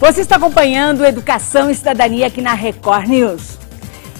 Você está acompanhando Educação e Cidadania aqui na Record News.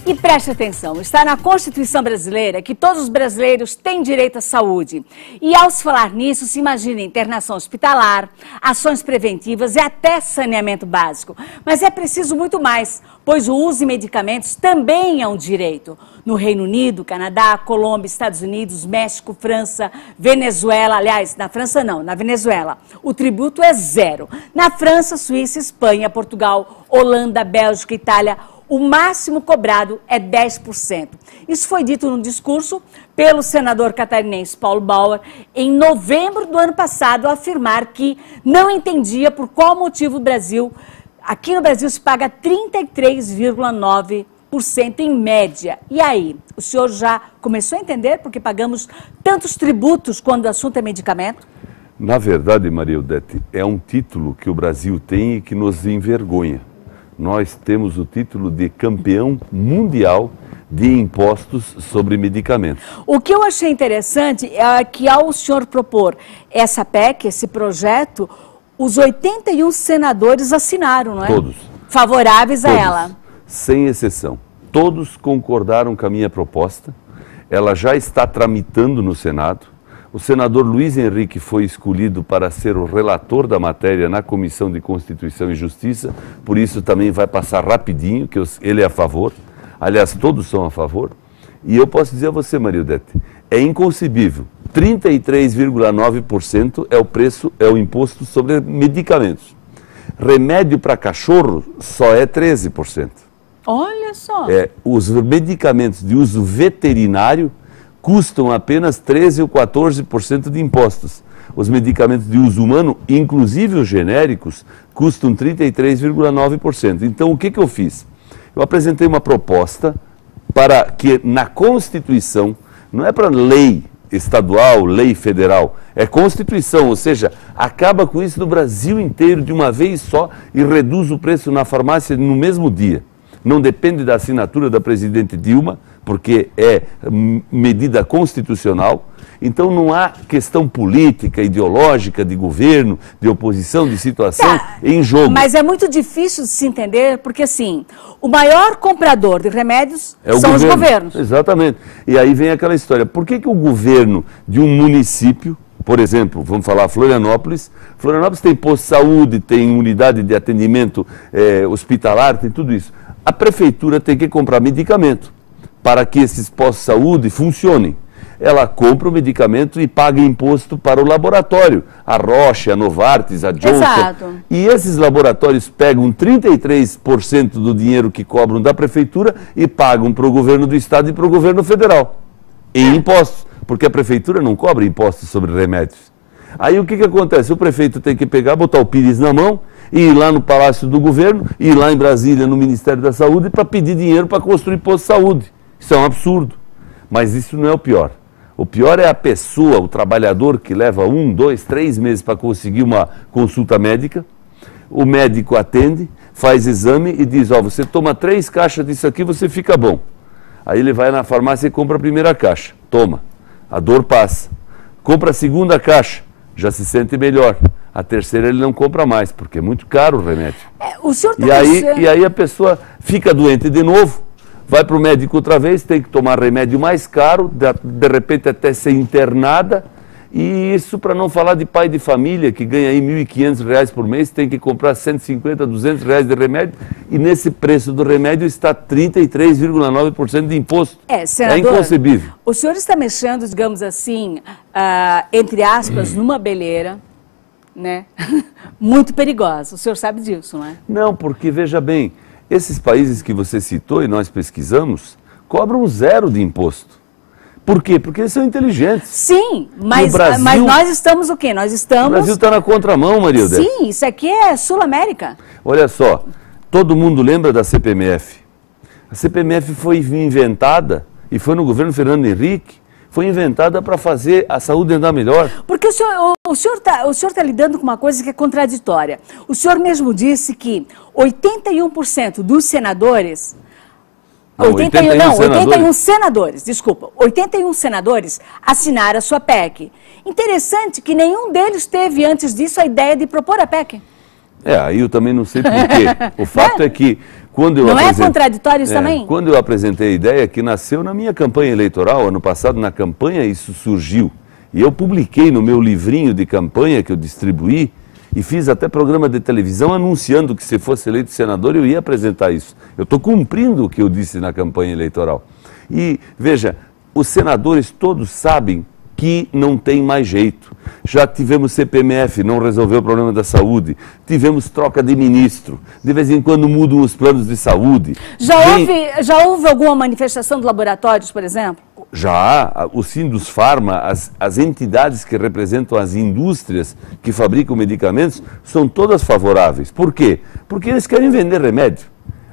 E preste atenção, está na Constituição brasileira que todos os brasileiros têm direito à saúde. E ao se falar nisso, se imagina internação hospitalar, ações preventivas e até saneamento básico. Mas é preciso muito mais, pois o uso de medicamentos também é um direito. No Reino Unido, Canadá, Colômbia, Estados Unidos, México, França, Venezuela, aliás, na França não, na Venezuela, o tributo é zero. Na França, Suíça, Espanha, Portugal, Holanda, Bélgica, Itália, o máximo cobrado é 10%. Isso foi dito num discurso pelo senador catarinense Paulo Bauer em novembro do ano passado, ao afirmar que não entendia por qual motivo o Brasil, aqui no Brasil se paga 33,9% em média. E aí, o senhor já começou a entender porque pagamos tantos tributos quando o assunto é medicamento? Na verdade, Maria Odete, é um título que o Brasil tem e que nos envergonha. Nós temos o título de campeão mundial de impostos sobre medicamentos. O que eu achei interessante é que ao senhor propor essa PEC, esse projeto, os 81 senadores assinaram, não é? Todos. Favoráveis a Todos, ela. sem exceção. Todos concordaram com a minha proposta. Ela já está tramitando no Senado. O senador Luiz Henrique foi escolhido para ser o relator da matéria na Comissão de Constituição e Justiça, por isso também vai passar rapidinho, que ele é a favor. Aliás, todos são a favor. E eu posso dizer a você, Maria Odete, é inconcebível. 33,9% é o preço, é o imposto sobre medicamentos. Remédio para cachorro só é 13%. Olha só. Os medicamentos de uso veterinário custam apenas 13% ou 14% de impostos. Os medicamentos de uso humano, inclusive os genéricos, custam 33,9%. Então, o que eu fiz? Eu apresentei uma proposta para que na Constituição, não é para lei estadual, lei federal, é Constituição, ou seja, acaba com isso no Brasil inteiro de uma vez só e reduz o preço na farmácia no mesmo dia. Não depende da assinatura da presidente Dilma, porque é medida constitucional. Então não há questão política, ideológica, de governo, de oposição, de situação em jogo. Mas é muito difícil de se entender, porque assim, o maior comprador de remédios são os governos. Exatamente. E aí vem aquela história, por que o governo de um município, por exemplo, vamos falar Florianópolis tem posto de saúde, tem unidade de atendimento hospitalar, tem tudo isso. A prefeitura tem que comprar medicamento para que esses postos de saúde funcionem. Ela compra o medicamento e paga imposto para o laboratório, a Roche, a Novartis, a Johnson. Exato. E esses laboratórios pegam 33% do dinheiro que cobram da prefeitura e pagam para o governo do estado e para o governo federal, em impostos, porque a prefeitura não cobra impostos sobre remédios. Aí o que acontece? O prefeito tem que pegar, botar o pires na mão, e ir lá no Palácio do Governo, ir lá em Brasília, no Ministério da Saúde, para pedir dinheiro para construir posto de saúde. Isso é um absurdo. Mas isso não é o pior. O pior é a pessoa, o trabalhador que leva 1, 2, 3 meses para conseguir uma consulta médica. O médico atende, faz exame e diz, você toma 3 caixas disso aqui, você fica bom. Aí ele vai na farmácia e compra a primeira caixa. Toma. A dor passa. Compra a segunda caixa. Já se sente melhor. A terceira ele não compra mais, porque é muito caro o remédio. O senhor tá e aí a pessoa fica doente de novo, vai para o médico outra vez, tem que tomar remédio mais caro, de repente até ser internada. E isso para não falar de pai de família, que ganha aí R$ 1.500 por mês, tem que comprar 150, R$ 200 de remédio, e nesse preço do remédio está 33,9% de imposto. Senador, é inconcebível. O senhor está mexendo, digamos assim, entre aspas, numa beleira, né? Muito perigosa. O senhor sabe disso, não é? Não, porque, veja bem, esses países que você citou e nós pesquisamos, cobram 0 de imposto. Por quê? Porque eles são inteligentes. Sim, mas nós estamos o quê? Nós estamos... O Brasil está na contramão, Maria Odete. Sim, isso aqui é Sul-América. Olha só, todo mundo lembra da CPMF. A CPMF foi inventada, e foi no governo Fernando Henrique, foi inventada para fazer a saúde andar melhor. Porque o senhor tá lidando com uma coisa que é contraditória. O senhor mesmo disse que 81% dos senadores... 81 senadores, desculpa. 81 senadores assinaram a sua PEC. Interessante que nenhum deles teve antes disso a ideia de propor a PEC. Aí eu também não sei por quê. O fato é que quando eu Não é contraditório isso também? Quando eu apresentei a ideia, que nasceu na minha campanha eleitoral, ano passado na campanha isso surgiu. E eu publiquei no meu livrinho de campanha que eu distribuí e fiz até programa de televisão anunciando que se fosse eleito senador eu ia apresentar isso. Eu estou cumprindo o que eu disse na campanha eleitoral. E veja, os senadores todos sabem que não tem mais jeito. Já tivemos CPMF, não resolveu o problema da saúde. Tivemos troca de ministro. De vez em quando mudam os planos de saúde. Já houve alguma manifestação de laboratórios, por exemplo? Já, o Sindusfarma, as entidades que representam as indústrias que fabricam medicamentos, são todas favoráveis. Por quê? Porque eles querem vender remédio.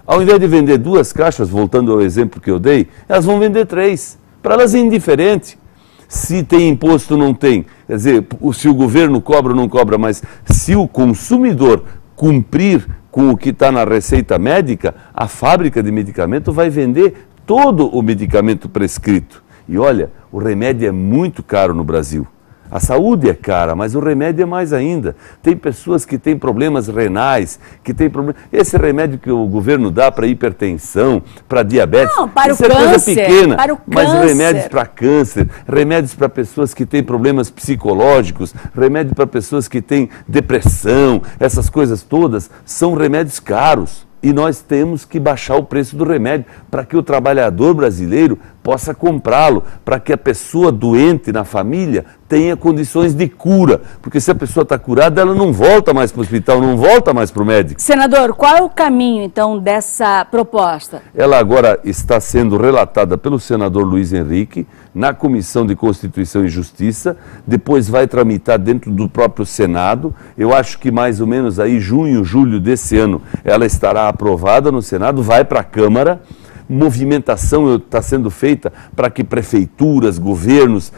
Ao invés de vender 2 caixas, voltando ao exemplo que eu dei, elas vão vender 3. Para elas é indiferente. Se tem imposto ou não tem, quer dizer, se o governo cobra ou não cobra, mas se o consumidor cumprir com o que está na receita médica, a fábrica de medicamento vai vender todo o medicamento prescrito. E olha, o remédio é muito caro no Brasil. A saúde é cara, mas o remédio é mais ainda. Tem pessoas que têm problemas renais, que têm problemas... Esse remédio que o governo dá para hipertensão, para diabetes, não, para isso o câncer, coisa pequena. para o mas câncer. Remédios para câncer, remédios para pessoas que têm problemas psicológicos, remédio para pessoas que têm depressão, essas coisas todas são remédios caros. E nós temos que baixar o preço do remédio para que o trabalhador brasileiro possa comprá-lo, para que a pessoa doente na família tenha condições de cura. Porque se a pessoa está curada, ela não volta mais para o hospital, não volta mais para o médico. Senador, qual é o caminho, então, dessa proposta? Ela agora está sendo relatada pelo senador Luiz Henrique na Comissão de Constituição e Justiça, depois vai tramitar dentro do próprio Senado. Eu acho que mais ou menos aí junho, julho desse ano ela estará aprovada no Senado, vai para a Câmara. Movimentação está sendo feita para que prefeituras, governos,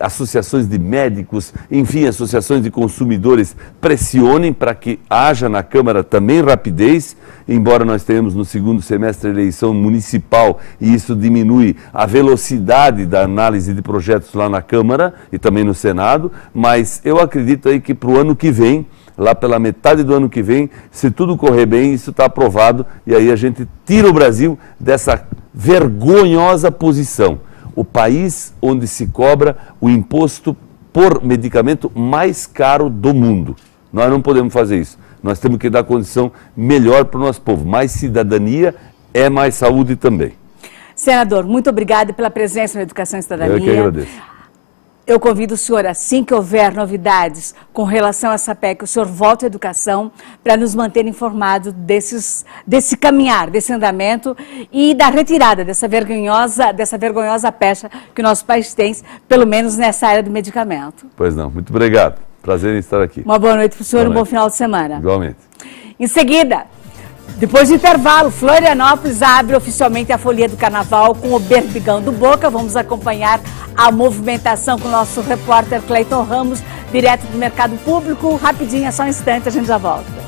associações de médicos, enfim, associações de consumidores pressionem para que haja na Câmara também rapidez, embora nós tenhamos no segundo semestre a eleição municipal e isso diminui a velocidade da análise de projetos lá na Câmara e também no Senado, mas eu acredito aí que para o ano que vem, lá pela metade do ano que vem, se tudo correr bem, isso está aprovado e aí a gente tira o Brasil dessa vergonhosa posição. O país onde se cobra o imposto por medicamento mais caro do mundo. Nós não podemos fazer isso. Nós temos que dar condição melhor para o nosso povo. Mais cidadania é mais saúde também. Senador, muito obrigada pela presença na Educação e Cidadania. Eu que agradeço. Eu convido o senhor, assim que houver novidades com relação a essa PEC, o senhor volta à educação para nos manter informados desse caminhar, desse andamento e da retirada dessa vergonhosa pecha que o nosso país tem, pelo menos nessa área do medicamento. Pois não, muito obrigado. Prazer em estar aqui. Uma boa noite para o senhor e um bom final de semana. Igualmente. Em seguida, depois do intervalo, Florianópolis abre oficialmente a folia do carnaval com o Berbigão do Boca. Vamos acompanhar a movimentação com o nosso repórter Cleiton Ramos, direto do Mercado Público. Rapidinho, é só um instante, a gente já volta.